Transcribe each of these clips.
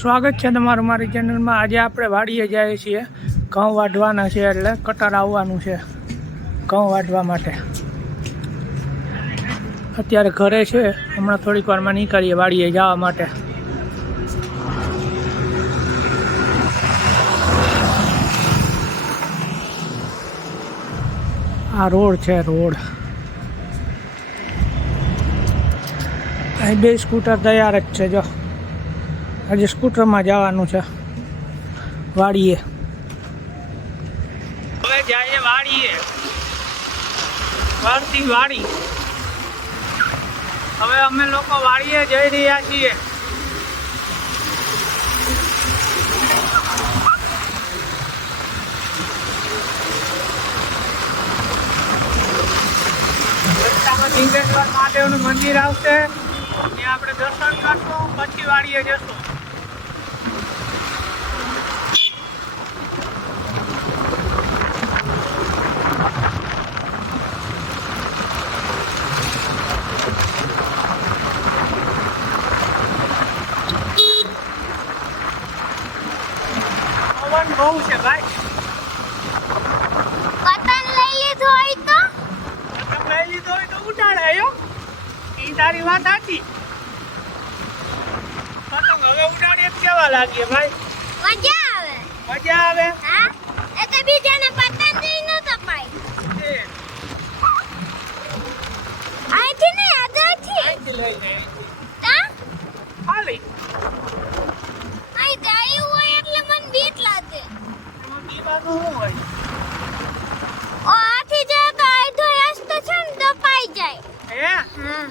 સ્વાગત છે તમારું મારી ચેનલમાં। આજે આપણે વાડીએ જઈએ છીએ, ઘઉં વાઢવાના છે, એટલે કટર આવવાનું છે ઘઉં વાઢવા માટે। અત્યારે ઘરે છે, હમણાં થોડીક વારમાં નીકળીએ વાડીએ જવા માટે। આ રોડ છે, રોડ અહીં બે સ્કૂટર તૈયાર જ છે। જો આજે સ્કૂટરમાં જવાનું છે વાડીએ। હવે જઈએ વાડીએ, વાડથી વાડી। હવે અમે લોકો વાડીએ જઈ રહ્યા છીએ। રસ્તામાં સિંગેશ્વર મહાદેવનું મંદિર આવશે, ત્યાં આપણે દર્શન કરશું, પછી વાડીએ જશું। પવન બહુ છે ભાઈ। પતંગ લઈ લીધો હોય તો ઉડાડાયો, ઈ તારી વાત સાચી। પતંગ હવે ઉડાડીએ કેવા લાગે ભાઈ? મજા આવે। હા, એ તો બીજાને પતંગ દઈ ન તપાય। આથી ને આથી લઈ લે તા ખાલી આઈ જાય હોય એટલે મને બીક લાગે। દીવાનું શું હોય? ઓ આથી જાય તો આધો રસ્તો છે ને દપાઈ જાય। હે હા,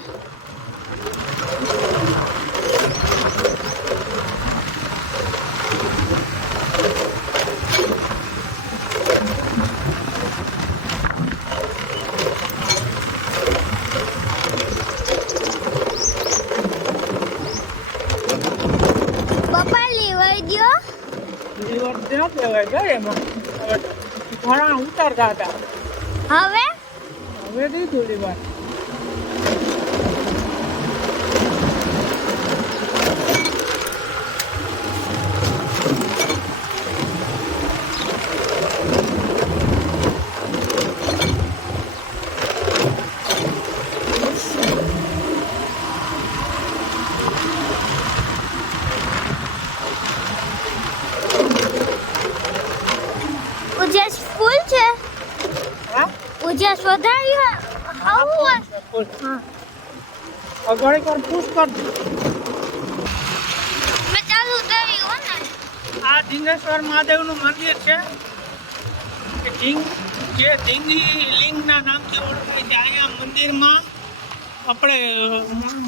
બપાલી વઈ ગયો। લીવર ત્યાં કહેવાય જાય એમાં। હવે ઘણા ઉતરતા હતા, હવે હવે દીધું લીવર। ઉજસ ફૂલ છે। હા, ઉજસ વધારી આવું હા, અગાડી કર પુશ કર દે। મેં ચાલુ કરી હો ને। આ ધીંગેશ્વર મહાદેવનું મંદિર છે, કે જે ધીંગી લિંગના નામથી ઓળખાય છે। અહીંયા મંદિરમાં આપણે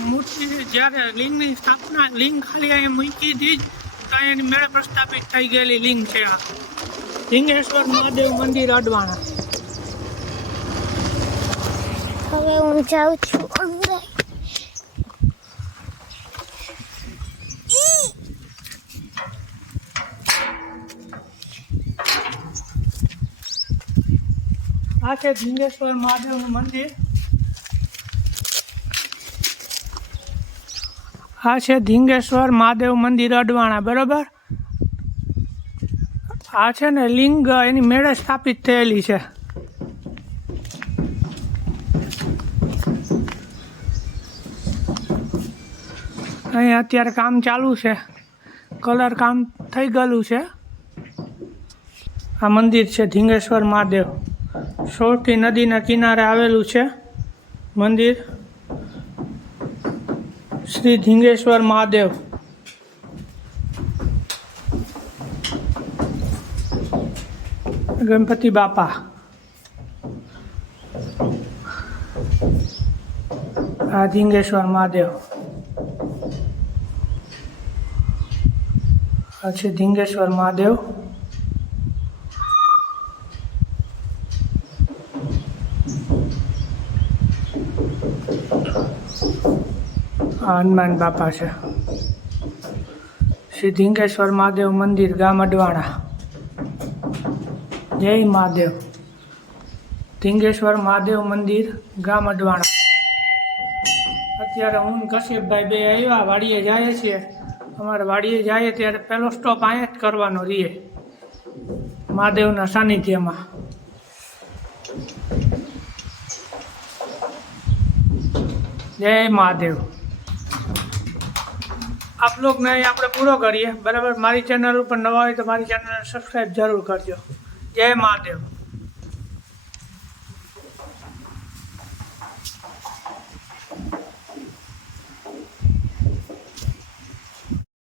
મૂર્તિ જ્યારે લિંગની સ્થાપના, લિંગ ખાલી અહીંયા મૂકી હતી તો એની મેળે પ્રસ્થાપિત થઈ ગયેલી લિંગ છે આ ધીંગેશ્વર મહાદેવ મંદિર અડવાણા। હવે હું જાઉં છું અંદર। આ છે ધીંગેશ્વર મહાદેવનું મંદિર। આ છે ધીંગેશ્વર મહાદેવ મંદિર અડવાણા, બરોબર। આ છે ને લિંગ એની મેળે સ્થાપિત થયેલી છે। અહીં અત્યારે કામ ચાલુ છે, કલર કામ થઈ ગયેલું છે। આ મંદિર છે ધીંગેશ્વર મહાદેવ, સોરઠી નદીના કિનારે આવેલું છે મંદિર શ્રી ધીંગેશ્વર મહાદેવ। ગણપતિ બાપા, આ ધીંગેશ્વર મહાદેવ, આ છે ધીંગેશ્વર મહાદેવ। આ હનુમાન બાપા છે। શ્રી ધીંગેશ્વર મહાદેવ મંદિર, ગામ અડવાણા। જય મહાદેવ। ધીંગેશ્વર મહાદેવ મંદિર, ગામ અડવાણા। અત્યારે હું કશ્યપભાઈ બે આવ્યા, વાડીએ જઈએ છીએ। અમારે વાડીએ જઈએ ત્યારે પહેલો સ્ટોપ અહીંયા જ કરવાનો રહીએ મહાદેવના સાનિધ્યમાં. જય મહાદેવ. આપ લોગને અહીં આપણે પૂરો કરીએ. બરાબર, મારી ચેનલ ઉપર નવા હોય તો મારી ચેનલને સબસ્ક્રાઈબ જરૂર કરજો. જય મહાદેવ.